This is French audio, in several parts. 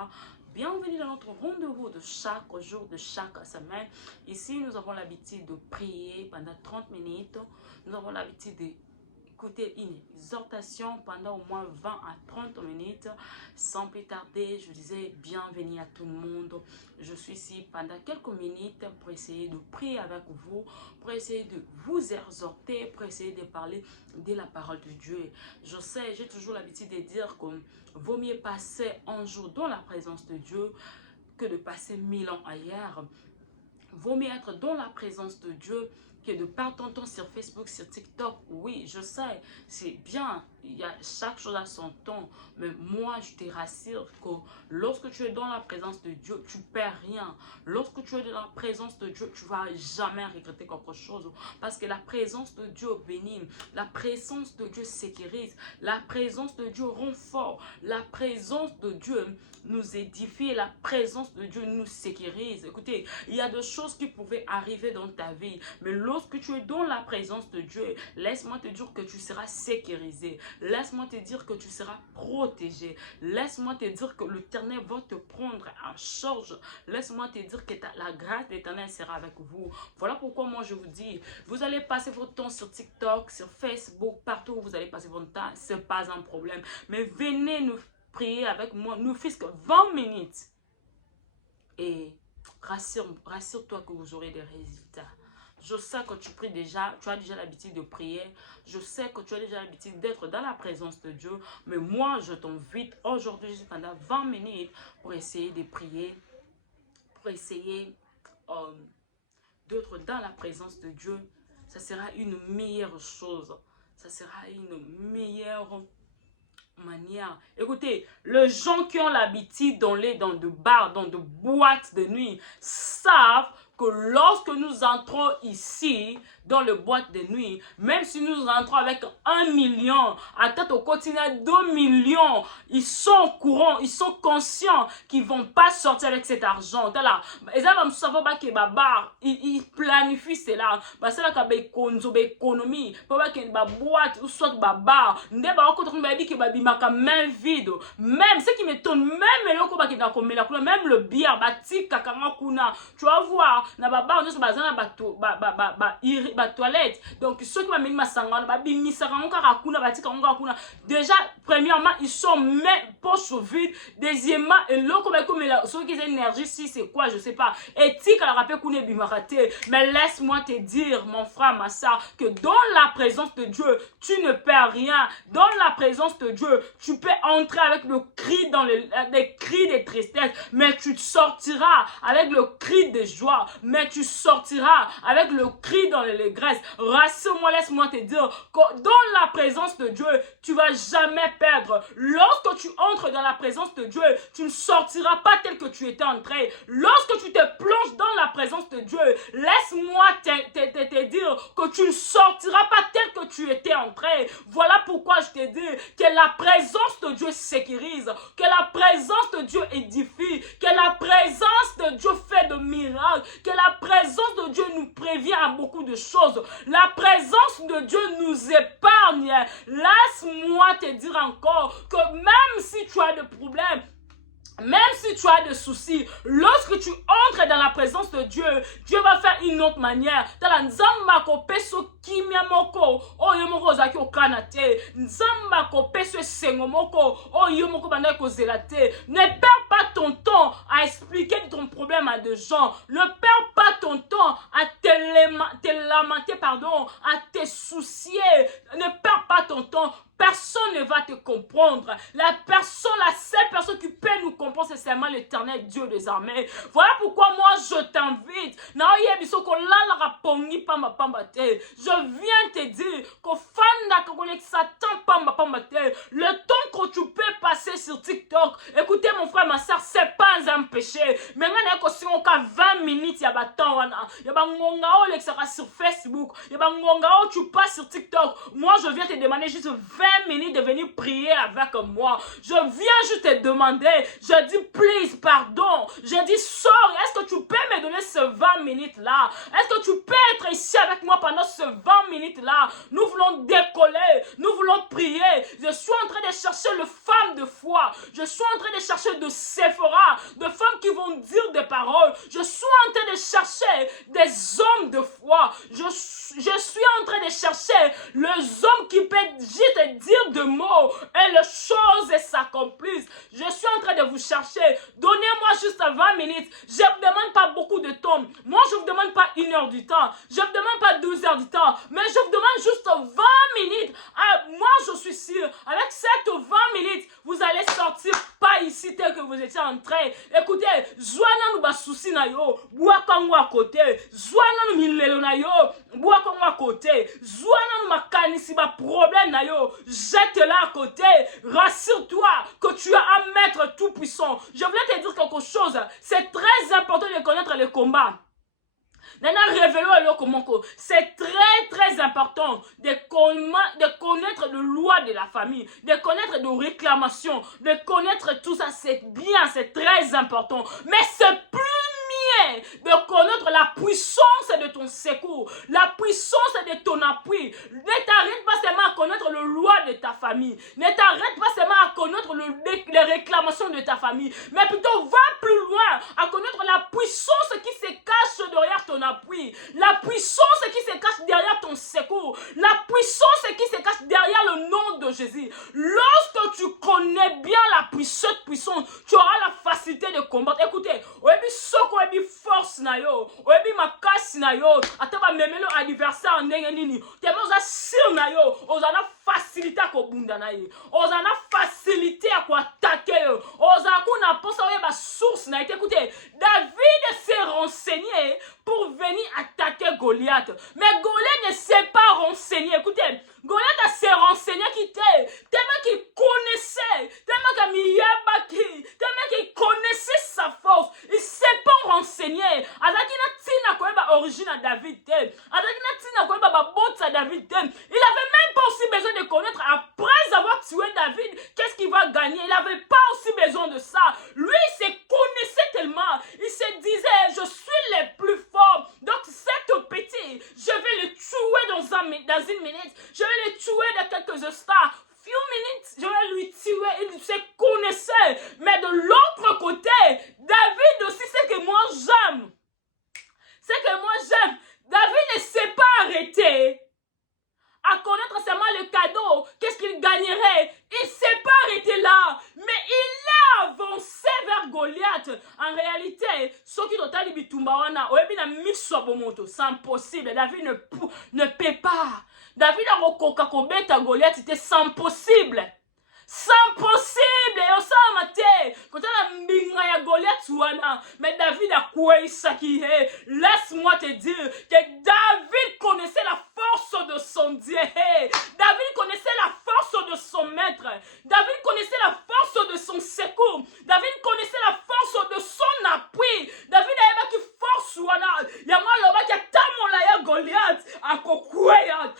bonsoir. Bienvenue dans notre rendez-vous de chaque jour, de chaque semaine. Ici, nous avons l'habitude de prier pendant 30 minutes. Nous avons l'habitude d'écouter une exhortation pendant au moins 20 à 30 minutes. Sans plus tarder, je disais bienvenue à tout le monde. Je suis ici pendant quelques minutes pour essayer de prier avec vous, pour essayer de vous exhorter, pour essayer de parler de la parole de Dieu. Je sais, j'ai toujours l'habitude de dire qu'il vaut mieux passer un jour dans la présence de Dieu que de passer 1000 ans ailleurs. Vaut mieux être dans la présence de Dieu que de perdre ton temps sur Facebook, sur TikTok. Oui, je sais, c'est bien. Il y a chaque chose à son temps. Mais moi, je te rassure que lorsque tu es dans la présence de Dieu, tu ne perds rien. Lorsque tu es dans la présence de Dieu, tu ne vas jamais regretter quelque chose. Parce que la présence de Dieu bénit. La présence de Dieu sécurise. La présence de Dieu rend fort. La présence de Dieu nous édifie. La présence de Dieu nous sécurise. Écoutez, il y a des choses qui pouvaient arriver dans ta vie. Mais lorsque tu es dans la présence de Dieu, laisse-moi te dire que tu seras sécurisé. Laisse-moi te dire que tu seras protégé. Laisse-moi te dire que l'Éternel va te prendre en charge. Laisse-moi te dire que la grâce de l'Éternel sera avec vous. Voilà pourquoi moi je vous dis, vous allez passer votre temps sur TikTok, sur Facebook, partout où vous allez passer votre temps, ce n'est pas un problème. Mais venez nous prier avec moi, nous faites que 20 minutes. Et rassure-toi que vous aurez des résultats. Je sais que tu pries déjà, tu as déjà l'habitude de prier. Je sais que tu as déjà l'habitude d'être dans la présence de Dieu. Mais moi, je t'invite aujourd'hui pendant 20 minutes pour essayer de prier, pour essayer d'être dans la présence de Dieu. Ça sera une meilleure chose. Ça sera une meilleure manière. Écoutez, les gens qui ont l'habitude d'aller dans de bars, dans de boîtes de nuit, savent que lorsque nous entrons ici, dans les boîtes de nuit, même si nous entrons avec 1 million, à tête au quotidien 2 millions, ils sont au courant, ils sont conscients qu'ils ne vont pas sortir avec cet argent. Ils planifient cela. C'est là qu'il y a économie, boîte ou soit bar. Main vide. Même ce qui m'étonne, même le bière, tu vas voir, na baba on bazana ba toilette. Donc ceux qui m'amènent ma sangana ba bimisaka ngaka kuna batika ngaka kuna. Déjà premièrement, ils sont même poche vide. Deuxièmement, loko ba comme ceux qui ont énergie si c'est quoi, je sais pas. Éthique à la rappel kuna bimarate. Mais laisse-moi te dire mon frère, ma soeur, que dans la présence de Dieu, tu ne perds rien. Dans la présence de Dieu, tu peux entrer avec le cri dans les cris de tristesse, mais tu te sortiras avec le cri de joie, mais tu sortiras avec le cri dans l'allégresse. Rassure-moi, laisse-moi te dire que dans la présence de Dieu, tu ne vas jamais perdre. Lorsque tu entres dans la présence de Dieu, tu ne sortiras pas tel que tu étais entré. Lorsque tu te plonges dans la présence de Dieu, laisse-moi te dire que tu ne sortiras pas tel que tu étais entré. Voilà pourquoi je te dis que la présence de Dieu sécurise, que la présence de Dieu édifie, que la présence de Dieu fait de miracles, que la présence de Dieu nous prévient à beaucoup de choses. La présence de Dieu nous épargne. Laisse-moi te dire encore que même si tu as des problèmes, même si tu as des soucis, lorsque tu entres dans la présence de Dieu, Dieu va faire une autre manière. Ne perds pas ton temps à expliquer ton problème à des gens. Ne perds pas ton temps à te lamenter, à te soucier. Ne perds pas ton temps. Personne ne va te comprendre. La seule personne qui peut nous comprendre, c'est seulement l'Éternel Dieu des armées. Voilà pourquoi moi je t'invite. Je viens te dire que le temps que tu peux passer sur TikTok, écoutez mon frère, ma soeur, c'est pas un péché. Mais si on a 20 minutes, il y a sur Facebook, tu passes sur TikTok. Moi je viens te demander juste 20 minutes de venir prier avec moi. Je viens juste te demander, je dis please, pardon. Je dis sorry, est-ce que tu peux me donner ce 20 minutes-là? Est-ce que tu peux être ici avec moi pendant ce 20 minutes-là? Nous voulons décoller, nous voulons prier. Je suis en train de chercher le femme de foi. Je suis en train de chercher de Sephora, de femmes qui vont dire des paroles. Je suis en train de chercher des hommes de foi. Je suis en train de chercher les hommes qui peuvent juste dire des mots et les choses s'accomplissent. Je suis en train de vous chercher. Donnez-moi juste 20 minutes. Je ne vous demande pas beaucoup de temps. Moi, je ne vous demande pas 1 heure du temps. Je ne vous demande pas 12 heures du temps. Mais je vous demande juste 20 minutes. Ah, moi, je suis sûr, avec cette 20 minutes, vous allez sortir pas ici tel que vous étiez entré. Écoutez, Zouana nous souci na yo, Bouakango à côté, Zouana nous milelo na yo, Bouakango à côté, Zouana nous makanisi ba problème na yo, jette-la à côté, rassure-toi que tu as un maître tout puissant. Je voulais te dire quelque chose, c'est très important de connaître les combats. C'est très important de connaître le loi de la famille, de connaître de réclamations, de connaître tout ça, c'est bien, c'est très important. Mais c'est plus de connaître la puissance de ton secours, la puissance de ton appui. Ne t'arrête pas seulement à connaître le loi de ta famille, ne t'arrête pas seulement à connaître les réclamations de ta famille, mais plutôt va plus loin à connaître la puissance qui se cache derrière ton appui, la puissance qui se cache derrière ton secours, la puissance qui se cache derrière le nom de Jésus. Lorsque tu connais bien la puissance, tu auras la facilité de combattre. Écoutez, force na yo, oyebi makasi na yo, ataba memelo anniversaire ndenge nini, tebe oza sir na yo, ozana facilité ko bunda na ye, ozana facilité ko attaquer yo, ozana kuna posa oyeba source na été. Écoutez, David s'est renseigné pour venir attaquer Goliath, mais Goliath ne s'est pas renseigné. Écoutez, Goliath s'est renseigné tellement qu'il connaissait, tellement qu'il connaissait sa force, il s'est pas renseigné. Origine à David, il avait même pas aussi besoin de connaître après avoir tué David, qu'est-ce qu'il va gagner. Il n'avait pas aussi besoin de ça. Lui, il se connaissait tellement, il se disait, je suis le plus fort. Donc, cet petit, je vais le tuer dans une minute, je vais le tuer dans quelques instants. Few minutes, je vais lui tuer. Il se connaissait. Mais de l'autre côté, David aussi, c'est que moi j'aime. David ne s'est pas arrêté à connaître seulement le cadeau. Qu'est-ce qu'il gagnerait? Il ne s'est pas arrêté là. Mais il a avancé vers Goliath. En réalité, ce qui totali bitumbawana, c'est impossible. David ne peut pas. David a recoca à Goliath, c'était impossible. C'est impossible. Et ça m'a dit, quand on a mis Goliath, mais David a quoi ça qui est. Laisse-moi te dire que David connaissait la force de son Dieu. David connaissait la force de son maître. David connaissait la force de son secours. David connaissait la force de son appui. David a qui force wana. Yama loba qui a tamola Goliath. A kokweya.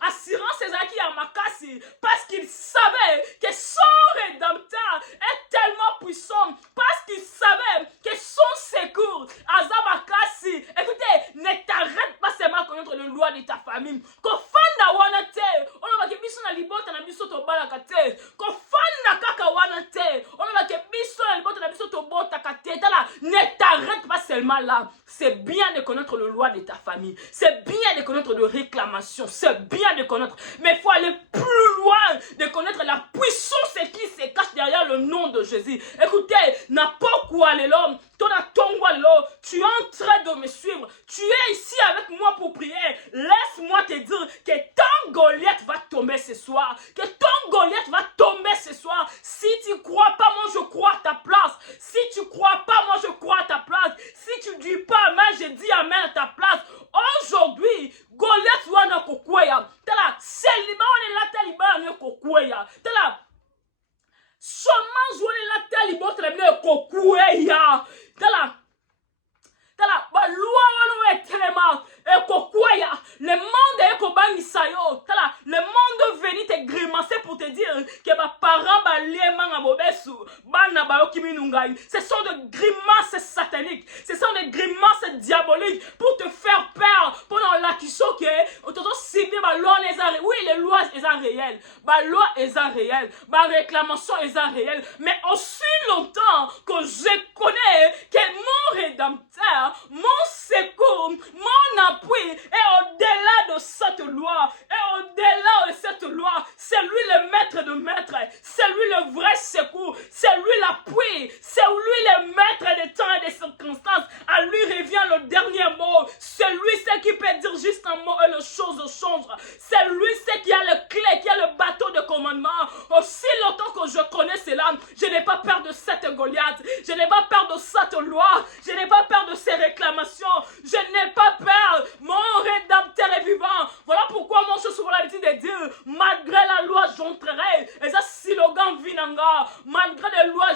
Assurance ezaki ya makasi. Parce qu'il savait que son rédempteur est tellement puissant. Parce qu'il savait que son secours, Azabakasi. Écoutez, ne t'arrête pas seulement contre le loi de ta famille. Kofanda wana te. On va que biso na libota na biso to balaka te. Kofanda kaka wana te. On va que biso na libota na biso to bota kate. Ne t'arrête pas seulement là. C'est bien de connaître le loi de ta famille. C'est bien de connaître de réclamation. C'est bien de connaître. Mais il faut aller plus loin de connaître la puissance qui se cache derrière le nom de Jésus. Écoutez, n'importe quoi l'homme, tu es en train de me suivre. Tu es ici avec moi pour prier. Laisse-moi te dire que ton Goliath va tomber ce soir. Que ton Goliath va tomber ce soir. Si tu ne crois pas, moi je crois à ta place. Si tu ne crois pas, moi je crois à ta place. Si tu ne dis pas amen, je dis amen à ta place. Aujourd'hui, Goliath wana kokweya. Tala, c'est liba on la taliba ne kokweya. Tala, chômage on la taliba ne kokweya. Tala, ba loi wana est tellement kokweya. Le monde est kobangisa yo. Tala, le monde venu te grimacer pour te dire que ba parents ba liemanga bobesu, bana ba yokiminungai. Ce sont des grimaces sataniques. Ce sont des grimaces diaboliques pour te faire peur pendant la kisoke. Autour ciblé ba loi les arrêts. Oui, les lois sont réelles. Ba loi est réelle. Ba réclamation est réelle. Mais aussi longtemps que je connais que mon rédempteur, mon secours, mon appui est au-delà de cette loi. Et au-delà de cette loi, c'est lui le maître de maîtres. C'est lui le vrai secours. C'est lui l'appui. C'est lui le maître des temps et des circonstances. À lui revient le dernier mot. C'est lui ce qui peut dire juste un mot et les choses changent. C'est lui ce qui a le clé, qui a le bateau de commandement. Aussi longtemps que je connais cela, je n'ai pas peur de cette Goliath. Je n'ai pas peur de cette loi. Je n'ai pas peur de ces réclamations. Je n'ai pas peur. Mon rédempteur est vivant. Voilà pourquoi moi je suis souvent l'habitude de dire, malgré la loi, j'entrerai. Et ça, slogan Vinanga. Malgré les lois,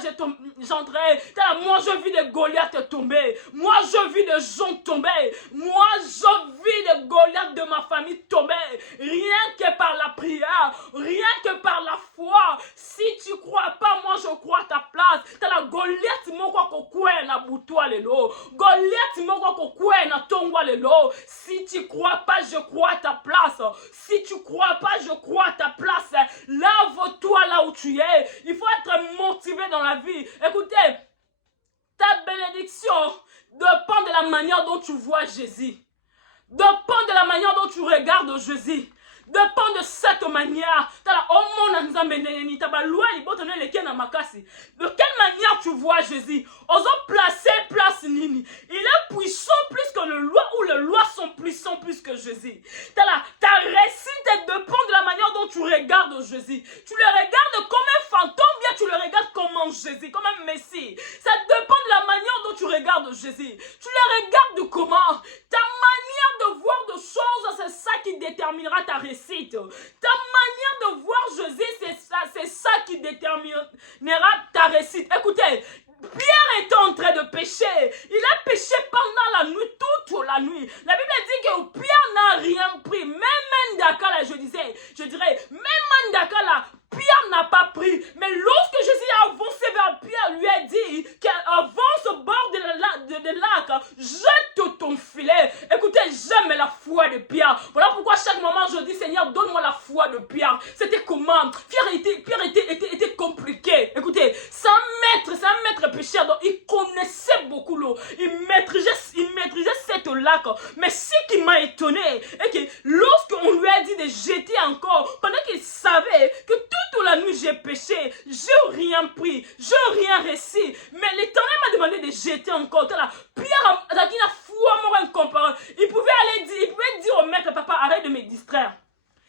j'entrerai. Moi, je vis des Goliaths tomber. Moi, je vis des gens tomber. Moi, je vis des Goliaths de ma famille tomber. Rien que par la prière. Rien que par la foi. Si tu crois pas, moi, je crois à ta place. T'as la Goliath, mon quoi kokoué na boutoua lelo. Goliath, mon quoi kokoué na tongwa lelo. Si tu crois pas, je crois à ta place. Si tu crois pas, je crois à ta place. Lave-toi là où tu es. Il faut être motivé dans la vie. Écoutez, ta bénédiction dépend de la manière dont tu vois Jésus. Dépend de la manière dont tu regardes Jésus. Dépend de cette manière. De quelle manière tu vois Jésus? Osons placer place Nini. Il est puissant plus que le loi ou les lois sont puissants plus que Jésus. Ta réussite dépend de la manière dont tu regardes Jésus. Tu le regardes comme un fantôme, bien tu le regardes comme un Jésus, comme un Messie. Ça dépend de la manière dont tu regardes Jésus. Tu le regardes comment? Ta manière de voir de choses, c'est ça qui déterminera ta réussite. Ta manière de voir Jésus, c'est ça qui déterminera ta réussite. Écoutez, Pierre était en train de pécher. Il a péché pendant la nuit, toute la nuit. La Bible dit que Pierre n'a rien pris. Même Mandaka, là, je dirais, même Mandaka, là, Pierre n'a pas pris. Mais lorsque Jésus a avancé vers Pierre, lui a dit qu'avance au bord de lac, jette ton filet. Écoutez, j'aime la foi de Pierre. Voilà pourquoi à chaque moment je dis, Seigneur, donne-moi la foi de Pierre. C'était comment? Pierre était compliqué. Écoutez, c'est un maître pécheur, donc il connaissait beaucoup l'eau. Il maîtrisait cette lac. Mais ce qui m'a étonné est que lorsqu'on lui a dit de jeter encore, pendant qu'il savait que toute la nuit j'ai péché, je n'ai rien pris, je n'ai rien réussi. Mais l'Éternel m'a demandé de jeter encore. Pierre a dit la foi mort incomparable. Il pouvait dire au maître, papa, arrête de me distraire.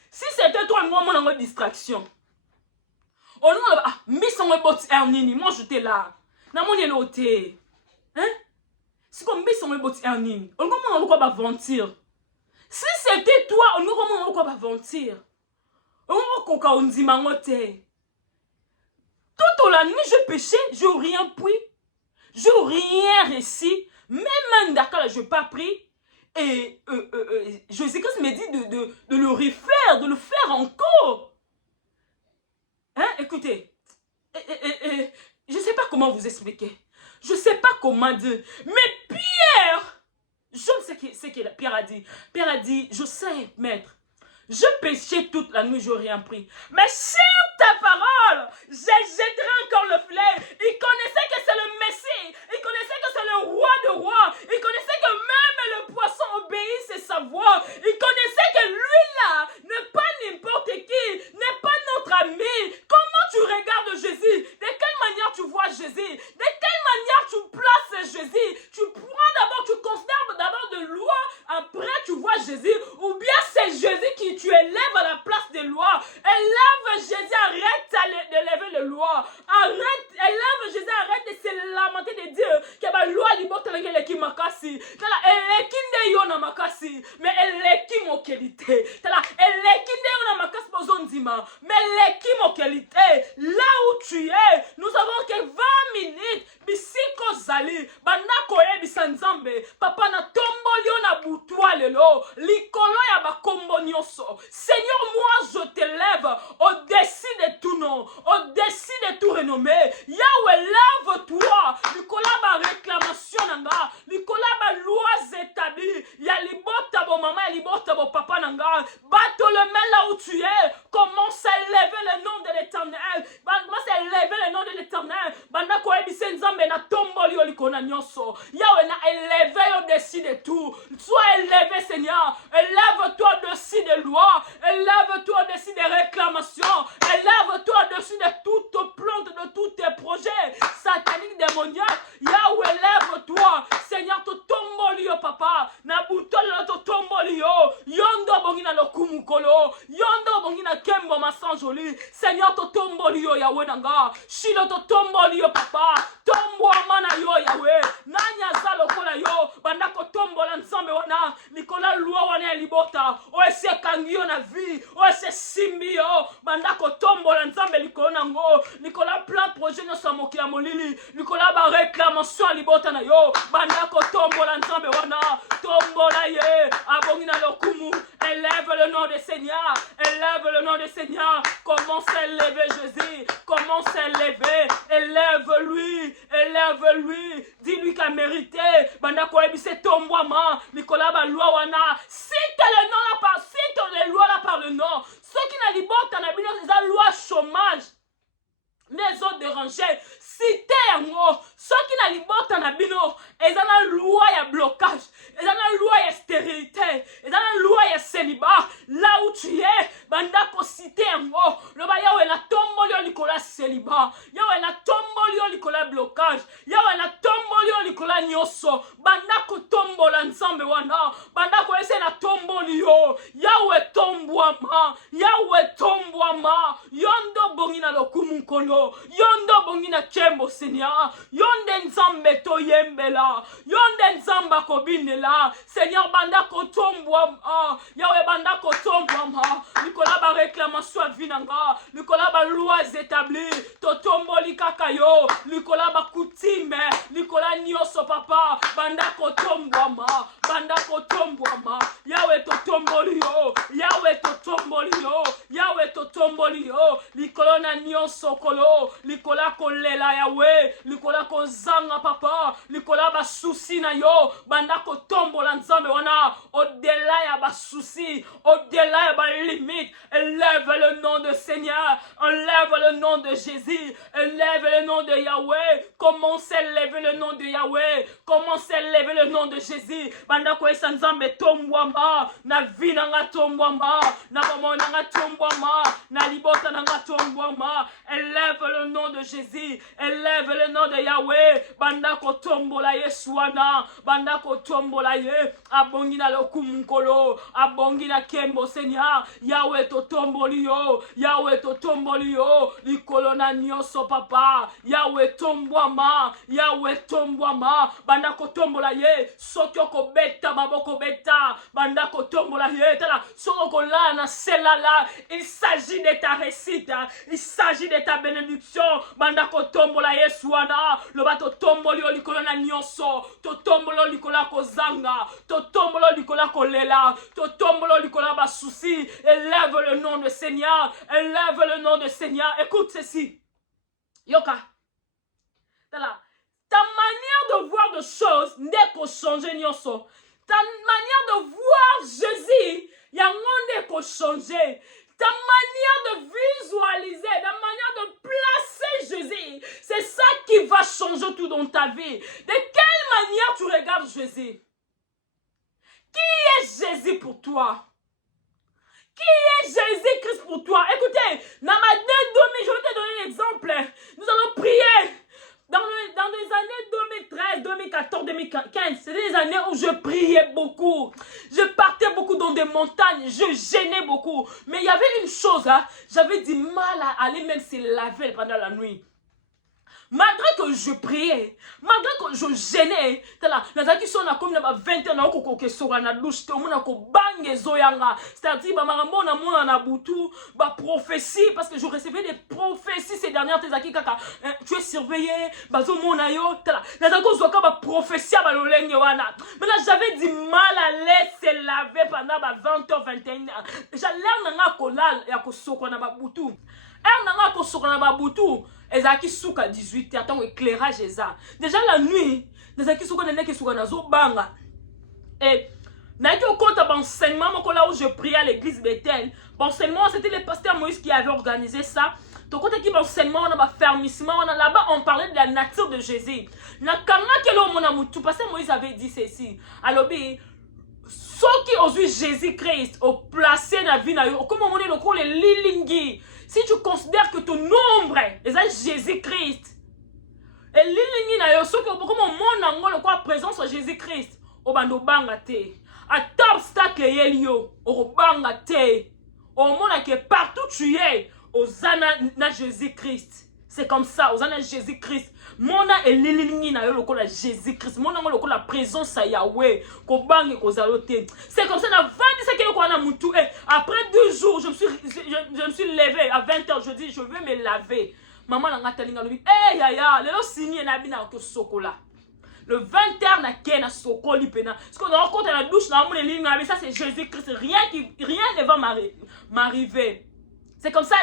Si c'était toi, moi, mon distraction. On a mis son bot ernini, moi j'étais là. Na mon éloté. Hein? Si comme mis son bot ernini, on comment on va mentir. Si c'était toi, on comment on va mentir. On coca on dit mangote. Toute la nuit je péchais, je n'ai rien pris. Je n'ai rien réussi. Même d'accord, je n'ai pas pris. Et Jésus-Christ me dit de le refaire, de le faire encore. Hein, écoutez, je ne sais pas comment vous expliquer. Je ne sais pas comment dire. Mais Pierre, je sais ce que Pierre a dit. Pierre a dit, je sais, maître. Je péchais toute la nuit, je n'ai rien pris. Mais sur ta parole, je jetterai encore le filet. Il connaissait que c'est le Messie. Il connaissait que c'est le roi de rois. Il connaissait que même le poisson obéit à sa voix. Il connaissait que lui-là n'est pas n'importe qui, n'est pas notre ami. Comment tu regardes Jésus? De quelle manière tu vois Jésus? De quelle manière tu places Jésus? Tu prends d'abord, tu considères d'abord de loi, après tu vois Jésus. Ou bien c'est Jésus qui tu élèves à la place des lois. Élève Jésus, arrête d'élever les lois. Élève Jésus, arrête de se lamenter, de dire que la loi libote l'engel qui makasi. Elle est qui ne yona makasi, mais elle est qui mon qualité. Elle est qui ne yona makasi pozondima, mais elle est qui mon qualité. Là où tu es, nous avons que 20 minutes. Bisiko zali, banako e bisanzambe, papa na tombo liona butwa lelo, likolo ya Seigneur, moi je t'élève au-dessus de tout nom, au-dessus de tout renommé. Yahweh, lève-toi. Nicolas ma réclamation nanga, Nicolas ma loi établie. Ya libota bo maman, ya libota bo papa nanga. Bateau le mets là où tu es. Commence à élever le nom de l'Éternel. Commence à élever le nom de l'Éternel. Banda ko ebise nzambe na tomboli olikona nyonso. Yahweh na élevé au-dessus de tout. Sois élevé, Seigneur. Élève-toi au-dessus des lois. Élève-toi au-dessus des réclamations. Élève-toi au-dessus de toutes plantes, de tous tes projets sataniques, démoniaques. Yahweh, élève-toi. Seigneur, to tomboli yo papa. Na butolo to tomboli yo. Yondo bongina lo kumukolo. Yondo bongina kembo masanjoli. Seigneur, to tomboli yo Yahweh nanga. Shilo to tomboli yo papa. Tombo amana yo Yahweh. Nanya zalo kola yo. Bandako tombola nzambe wana. Nikola lua wana libota. Oese kangio na vie. Oese simbio. Bandako tombola nzambe likolo nango. Nikola plan projet no samoki ya molili. Nikola ba réclamation libota na yo. Bandako tombola nzambe wana. Tombola ye. Abongina lokumu. Élève le nom du Seigneur. Élève le nom du Seigneur. Commence à élever Jésus. Commence à élever. Élève-lui. Élève-lui. Dis-lui qu'il a mérité. Bandako ebise tombouama. Nicolas Baloua wana. Cite le nom là par. Cite les lois là par le nom. Ceux qui n'a libota na bino, c'est la loi chômage. Maison dérangée. Cite yango. Ceux qui n'a libota na bino, ils ont la loi ya blocage. Ils ont la loi ya stérilité. Ils ont la loi ya célibat. Là où tu es, bandako cite yango. Le ba yawe na tombolio Nicolas célibat. Yawe na tombolio Nicolas blocage. Yawe na tombolio Nicolas nyoso. Bandako tombola nzambe wana. Bandako ese na tombolio. Yawe tombouama. Yawe tombouama. Yondo bongina lokumunkolo. Yondo bongina kembo Seigneur. Yonde nzambe to yembela. Yonde nzamba kobinela. Seigneur bandako tombouama. Yawe bandako tombouama. Nicolas ba réclamation vinanga. Nicolas ba lois établies. To tomboli kakayo. Nicolas ba coutume. Nicolas nyoso papa. Bandako tombouama. Bandako tombouama. Yawe to tomboli yo. Yawe to tomboli yo. Yawe to tomboli yo. Nicolas na nyoso kolo. Nicolas kolela Yawe. Nicolas kozanga papa. Nicolas ba souci na yo. Bandako tombola nzambe wana. Au-delà ya ba souci. Au-delà ya ba limite. Élève le nom de Seigneur. Élève le nom de Jésus. Élève le nom de Yahweh. Commence à élever le nom de Yahweh. Commence à élever le nom de Jésus. Bandako esa nzambe tombwama. Na vie nanga tombwama. Na mama nanga tombwama. Na libota nanga tombwama. Élève le nom de Jésus. Élève le nom de Yahweh. Bandako tombola Yeswana. Bandako tombola ye. Abongina lokumunkolo. Abongina kembo Seigneur. Yahweh to tombolio. Yahweh to tombolio. Likolo na nyoso papa. Yahweh tombwama. Yahweh tombwama. Bandako tombola ye. Sokyo beta maboko beta. Bandako tombola ye. Tala soko la na selala. Il s'agit de ta réussite. Il s'agit de ta bénédiction. Bandako tombola Yeswana. Le bato tombolio likolo na nyoso. To tombolo likola kozanga. To tombolo likola kolela. To tombolo likola basouci. Élève le nom de Seigneur. Élève le nom de Seigneur. Écoute ceci. Yoka. Tala. Ta manière de voir de choses n'est qu'au changer nyoso. Ta manière de voir Jésus, il y a un monde qu'au changer. Ta manière de visualiser, ta manière de placer Jésus, c'est ça qui va changer tout dans ta vie. De quelle manière tu regardes Jésus? Qui est Jésus pour toi? Qui est Jésus-Christ pour toi? Écoutez, dans ma demi, je vais te donner un exemple. Nous allons prier. Dans les années 2013, 2014, 2015, c'était des années où je priais beaucoup. Je partais beaucoup dans des montagnes. Je gênais beaucoup. Mais il y avait une chose, hein, j'avais du mal à aller même se laver pendant la nuit. Malgré que je priais, malgré que je gênais, nazaki so na comme na 20 ans na ko sora na douche te omona ko bange zoyanga, c'est-à-dire ba marambo na mona na butu, ba prophétie parce que je recevais des prophéties ces dernières tezaki kaka, tu es surveillé, bazo mona yo, nazaki ko zoka ba prophétie ba lolenge wana. Maintenant j'avais du mal à laisser laver pendant ba 20h 21h. Déjà l'air nanga ko lal ya ko soko na ba butu. Air nanga ko soko na ba butu. Ezaki souka 18h, tant éclairage eza. Déjà la nuit, ezaki souka nene ki souka nazo banga. Et naiki au compte d'enseignement, là où je priais à l'église Bethel. Enseignement, c'était le pasteur Moïse qui avait organisé ça. Donc quand équipe enseignement, on a un fermissement, on a là-bas on parlait de la nature de Jésus. Na kanga kelo mona mutu, pasteur Moïse avait dit ceci. Alors bi ceux qui ont vu Jésus-Christ au placé dans la vie, comme on dit le lilingi. Si tu considères que ton nombre est Jésus-Christ, et lilingi na yo, ceux qui ont comme on monde la présence de Jésus-Christ, au bando bangate, à top obstacle yelio, au bangate, au monde qui est partout tu es, aux zana na Jésus-Christ. C'est comme ça, aux zana Jésus-Christ. Mona et lilingi na yo loko la Jésus-Christ. Mona ngo loko la présence à Yahweh. Ko bangi ko zalote. C'est comme ça, na 20 secondes ko na mutu. Après 2 jours, je me suis levé à 20h. Je dis, je vais me laver. Maman n'a pas dit, eh yaya, le signé na bina ko sokola. Le 20h na ke na sokoli pena. Parce qu'on rencontre la douche na mon ligne, mais ça c'est Jésus-Christ. Rien ne va m'arriver. C'est comme ça,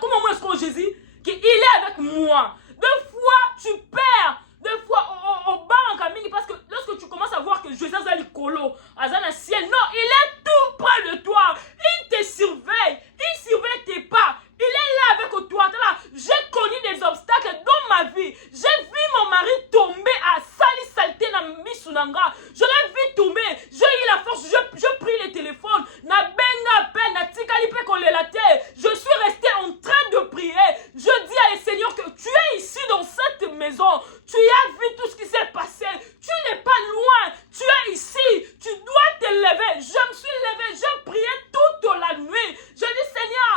comment moi est-ce que Jésus qu'il est avec moi. 2 fois tu perds, 2 fois au bas en camille parce que lorsque tu commences à voir que Jésus a l'icolo, Azana ciel, non, il est tout près de toi. Il te surveille, il surveille tes pas. Il est là avec toi. J'ai connu des obstacles dans ma vie. J'ai vu mon mari tomber à salité na misunanga. Je l'ai vu tomber. J'ai eu la force. Je pris le téléphone. Na benga peine, na tikalipe kolelate. Je suis resté en train de prier. Je dis à le Seigneur que tu es ici dans cette maison. Tu as vu tout ce qui s'est passé. Tu n'es pas loin. Tu es ici. Tu dois te lever. Je me suis levé. J'ai prié toute la nuit. Je dis Seigneur,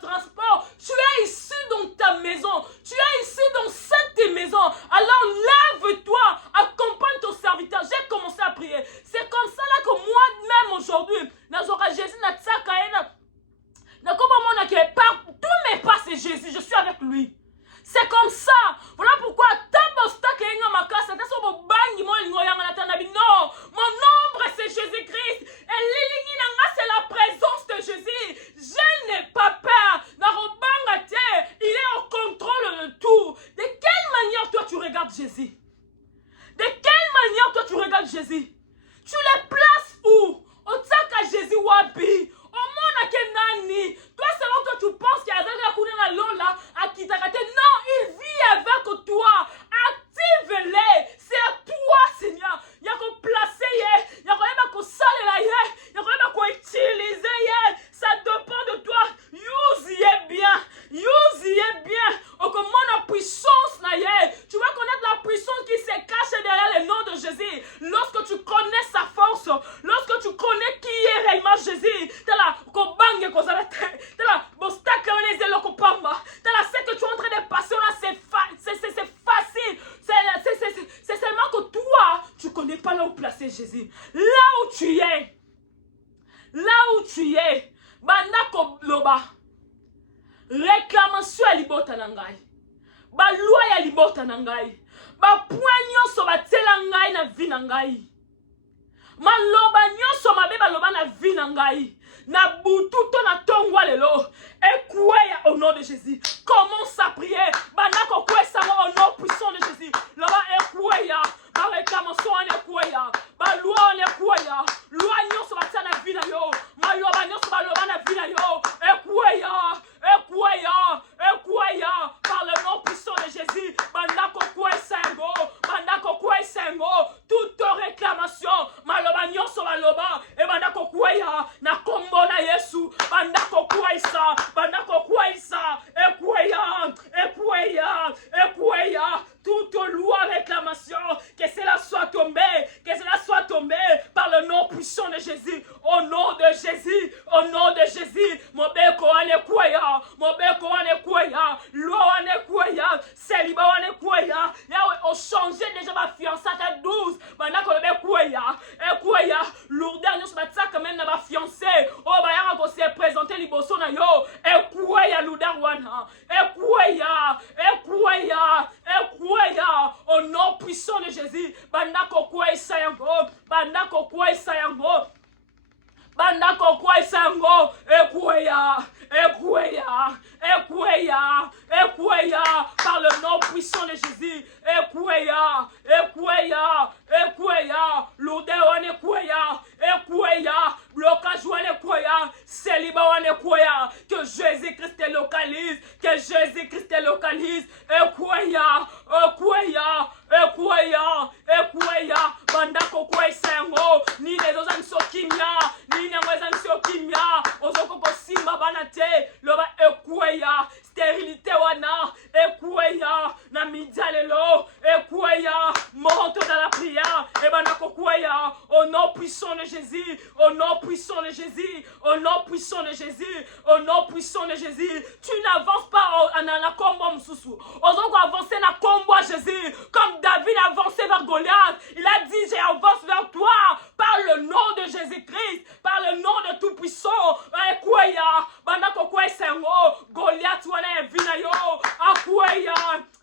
transport. Tu es ici dans ta maison. Tu es ici dans cette maison. Alors lève-toi. Accompagne ton serviteur. J'ai commencé à prier. C'est comme ça là que moi-même aujourd'hui, Jésus n'a tous mes pas c'est Jésus. Je suis avec lui. C'est comme ça. Voilà pourquoi non, mon nombre c'est Jésus-Christ. Et c'est la présence de Jésus. Je n'ai pas peur. Il est au contrôle de tout. De quelle manière toi tu regardes Jésus? De quelle manière toi tu regardes Jésus? Tu les places où? Au tsaka Jésus wapi? Au monde à Kenani. Toi selon toi tu penses qu'il y a un lola à Kitakate. Non, il vit avec toi. Active-les. C'est à toi, Seigneur. Il y a qu'on placer, il y a qu'on saler, il y a qu'on utiliser. Ça dépend de toi. Use-y bien. Use-y bien. Au comment la puissance, tu vas connaître la puissance qui se cache derrière le nom de Jésus. Lorsque tu connais sa force, lorsque tu connais qui est réellement Jésus, t'es là, ce que tu es en train de passer là, c'est facile. C'est seulement que toi, tu ne connais pas là où placer Jésus. Là où tu es, Banako Loba, réclamation à libota nangai, ba loi ya libota nangai, ba point nyonso batela ngai na vie nangai, maloba nyonso mabe baloba na vie nangai, na butu to na tongwa lelo, ekweya au nom de Jésus. Commence à prier, banako kwesa au nom puissant de Jésus. Loba ekweya, ba réclamation en ekweya, ba loi en ekweya, loi nyonso batela na vie na yo, maloba nyonso baloba na vie na yo, ekweya, par le nom puissant de Jésus, bandako kwesengo, toute réclamation, maloba nyonso baloba, et bandako kweya, na kombo na Yesu, bandako kwesa, ekweya, bandako kwesa yango, bandako kwesa yango, bandako kwesa yango, ekweya, ekweya, ekweya, ekweya, par le nom puissant de Jésus, ekweya, ekweya, ekweya, lourdeur wane ekweya, ekweya, blocage wane ekweya, célibat wane ekweya, que Jésus-Christ te localise, que Jésus-Christ te localise, ekweya, ekweya, ekweya, ekweya, bandako kwesa yango, ni les autres sont kimia, ni les autres sont kimia, ozoko kosimba banate, loba ekweya, stérilité wana, ekweya, na midjalelo, ekweya, monte dans la prière, et bandako kweya, au nom puissant de Jésus, au nom puissant de Jésus, au nom puissant de Jésus, au nom puissant de Jésus, tu n'avances pas dans la combo msusu, ozoko avancer na combo à Jésus, comme David avançait vers Goliath, il a dit j'avance vers toi, par le nom de Jésus-Christ, par le nom de Tout-Puissant, ekweya, bandako kwesa yango, Goliath wana evina yo, akweya,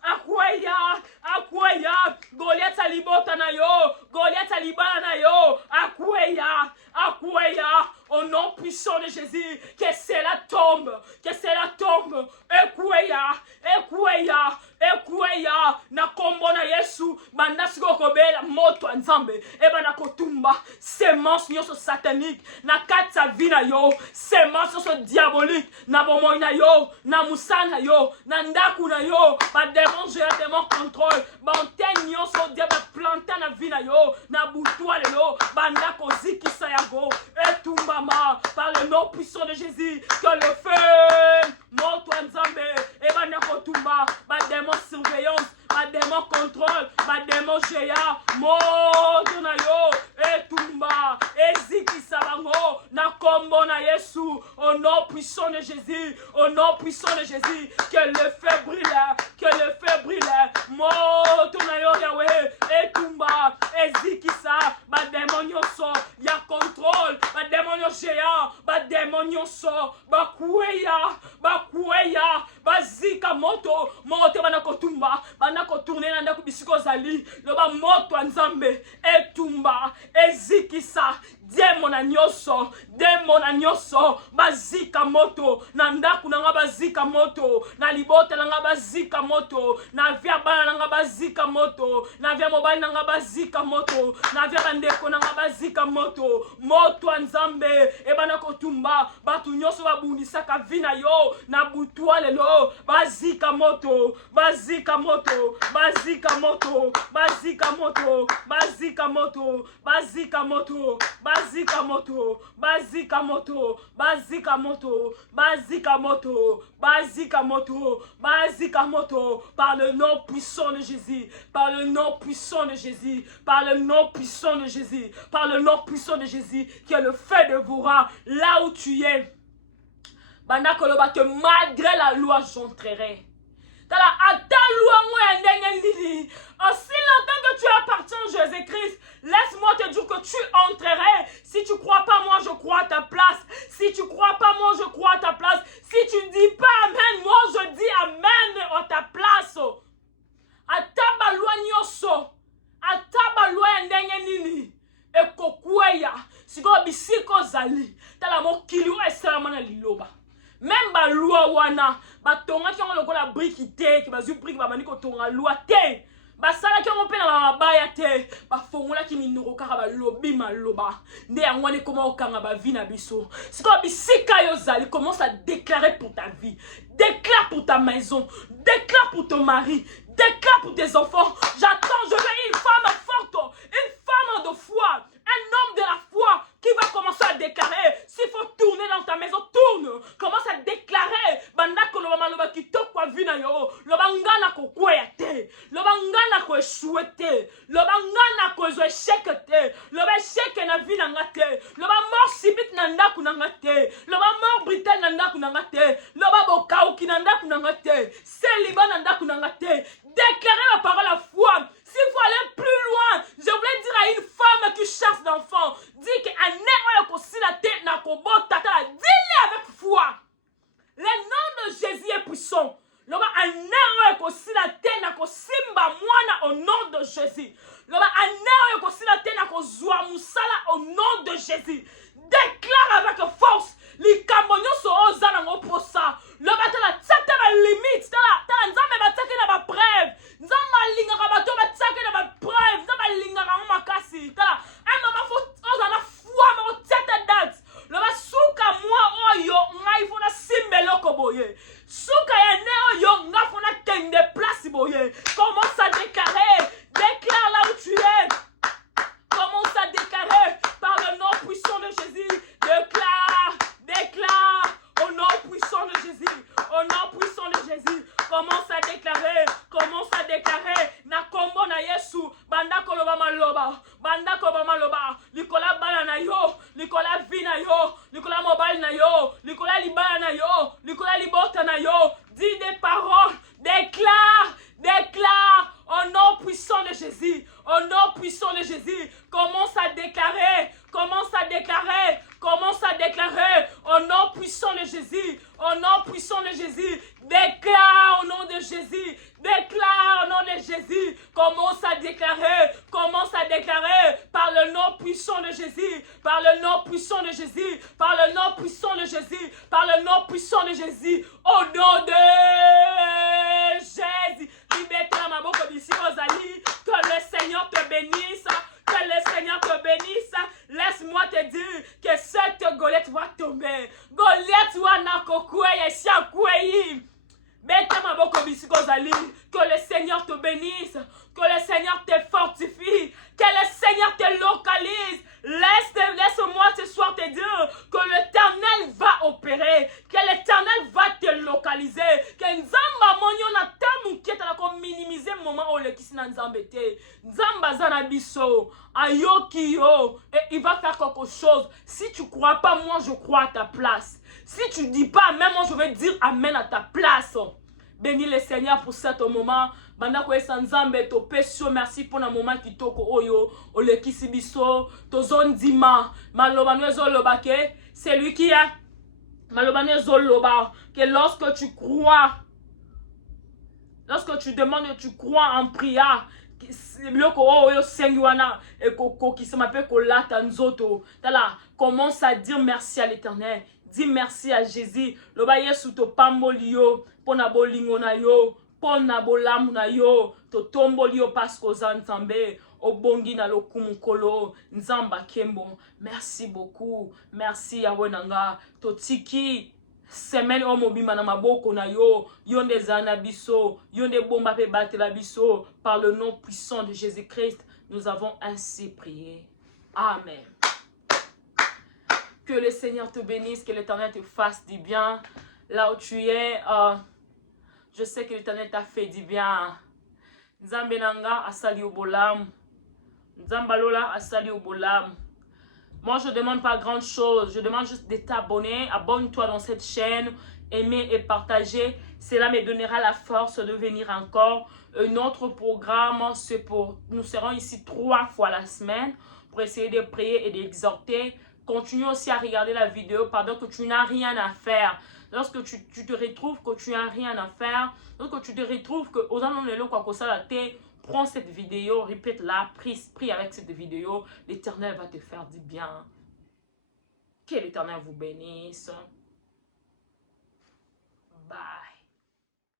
akweya, akweya, Goliath alibota na yo, Goliath alibana na yo, akweya, akweya, au nom puissant de Jésus, que cela tombe, que cela tombe, ekweya, ekweya, ekweya, na kombo na Yesu, banasiko kobela moto nzambe, eba na kotumba, semence nyonso satanique, na kati ya vie na yo, semence nyonso diabolique, na bomoi na yo, na musana yo, na ndaku na yo, ba démon géant, démon contrôle, ba antenne nyonso diable planté na vie na yo, na butwa lelo, ba ndako zikisa yango, etumbama, par le nom puissant de Jésus, que le feu monte nzambe, eba na kotumba, ba démon surveillance, ba démon contrôle, ba démon géant, moto na yo, etumba, ezikisa bango, na kombo na Yesu, au nom puissant de Jésus, au nom puissant de Jésus, que le feu brille, que le feu brille, moto na yo Yahweh, etumba, ezikisa, ba démon nyonso, ya contrôle, ba démon géant, ba démon nyonso, ba kueya, ba zika moto, moto bana kotumba, bana kotourner na ndako bisiko zali, loba moto nzambe, etumba, ezikisa, demon na nyoso, bazika moto, na ndaku nanga bazika moto, na libota nanga bazika moto, na via bana nanga bazika moto, na via mobile nanga bazika moto, na via bandeko nanga bazika moto, moto nzambe, ebana kotumba, batu nyoso babundisaka vina yo, na butwa lelo, bazika moto, bazika moto, bazika moto, bazika moto, bazika moto, bazika moto, bazika moto, bazika moto, bazika moto, bazika moto, bazika moto, bazika moto, par le nom puissant de Jésus, par le nom puissant de Jésus, par le nom puissant de Jésus, par le nom puissant de Jésus, que le feu dévorera là où tu es. Banda koloba que malgré la loi j'entrerai. À ta loi, aussi longtemps que tu appartiens à Jésus-Christ, laisse-moi te dire que tu entrerais. Si tu ne crois pas, moi je crois à ta place. Si tu ne crois pas, moi je crois à ta place. Si tu ne dis pas Amen, moi je dis Amen à ta place. À ta loi nyoso, à ta loi ndengenini, et kokweya, si go bisiko zali, tala mo kiliwa esalamana liloba. Même ba loi wana, ba tonga ki on lokola brique te, ki ba zu brique ba bani ko tonga loi te. Ba sala ki on pe na ba baya te, ba fongola ki minoko kaka ba lobi maloba. Nde yangwane koma okanga ba vie na biso. Siko bisika yo zali, commence à déclarer pour ta vie. Déclare pour ta maison, déclare pour ton mari, déclare pour tes enfants. J'attends, je veux une femme forte, une femme de foi, un homme de la foi qui va commencer à déclarer. S'il faut tourner dans ta maison, tourne. Commence à déclarer. Bandako loba maloba kitoko vina yo. Loba ngana ko kwete. Loba ngana ko souhaité. Loba ngana ko zo échec te. Loba échec na vina ngate. Loba mort subite na ndaku na ngate. Loba mort brutale na ndaku na ngate. Loba bokau ki na ndaku na ngate. Célibat na ndaku na ngate. Déclarer la parole à foi. S'il faut aller plus loin, je voulais dire à une femme qui chasse d'enfants, dis qu'un nez aussi la tête n'a qu'au bon tata, dis-le avec foi. Le nom de Jésus est puissant. Loba un nez aussi la tête n'a qu'au simba moana au nom de Jésus. Loba un nez Jésus. Déclare avec force. Likambo nyonso oza nango posa. Loba tala tsaka ba limite. Tala nzambe bataki na ba preuve. Nzambe alingaka bato bataki na ba preuve. Nzambe alingaka ngo makasi. Tala un moment faut oza na foi mais otsete date. Loba suka moi oyo ngai fona simbeloko boye. Suka ya ne oyo ngai fona kende place boye. Commence à déclarer. Déclare là où tu es. Commence à déclarer par le nom puissant de Jésus. Déclare, déclare au nom puissant de Jésus. Au nom puissant de Jésus. Commence à déclarer. Commence à déclarer. Na kombo na Yesu. Banda koloba maloba. Banda koloba maloba. Likola bana na yo. Likola vi na yo. Likola mobile na yo. Likola libana na yo. Likola libota na yo. Dis des paroles. Déclare. Déclare. Au nom puissant de Jésus. Au nom puissant de Jésus. Commence à déclarer. Commence à déclarer. Commence à déclarer. Au nom puissant de Jésus. Au nom puissant de Jésus. Déclare au nom de Jésus. Déclare au nom de Jésus. Commence à déclarer. Commence à déclarer. Par le nom puissant de Jésus. Par le nom puissant de Jésus. Par le nom puissant de Jésus. Par le nom puissant de Jésus. Au nom de Jésus. Que le Seigneur te bénisse. Que le Seigneur te bénisse. Laisse-moi te dire que cette Goliath va tomber. Goliath va nakokoué et que le Seigneur te bénisse. Que le Seigneur te fortifie. Que le Seigneur te localise. Laisse-moi ce soir te dire que l'Éternel va opérer. Que l'Éternel va te localiser. Que Nzamba monyo na tamu kieta na ko minimiser moment où le kisina nzambete. Nzamba zanabiso. Ayoki yo. Et il va faire quelque chose. Si tu crois pas, moi je crois à ta place. Si tu dis pas amen, moi je vais dire amen à ta place. Bénis le Seigneur pour cet moment. Banda ko esanzambe to pesio merci pour un moment kitoko oyo ole kisibiso to zondima maloba nwezo lobake c'est lui qui a maloba nwezo loba que lorsque tu crois, lorsque tu demandes, tu crois en prière, commence à dire merci à l'Éternel. Dis merci à Jésus. Loba yesu to pambolio pona bolingo na yo, pona bolamu na yo, to tombolio pasko zantambe, obongi na lokumukolo, nzamba kembo. Merci beaucoup. Merci Yahweh nanga. To tiki semaine o mobima na maboko na yo, yonde zana biso, yonde bomba pe batela biso, par le nom puissant de Jésus-Christ, nous avons ainsi prié. Amen. Que le Seigneur te bénisse, que l'Éternel te fasse du bien. Là où tu es, je sais que l'Éternel t'a fait du bien. Nzambe nanga asali obolam. Nzambalola asali obolam. Moi, je ne demande pas grand chose. Je demande juste de t'abonner. Abonne-toi dans cette chaîne. Aimer et partager. Cela me donnera la force de venir encore. Un autre programme, c'est pour... Nous serons ici 3 fois la semaine pour essayer de prier et d'exhorter. Continue aussi à regarder la vidéo pendant que tu n'as rien à faire. Lorsque tu te retrouves que tu n'as rien à faire. Lorsque tu te retrouves que... Prends cette vidéo, répète-la, prie avec cette vidéo. L'Éternel va te faire du bien. Que l'Éternel vous bénisse. Bye.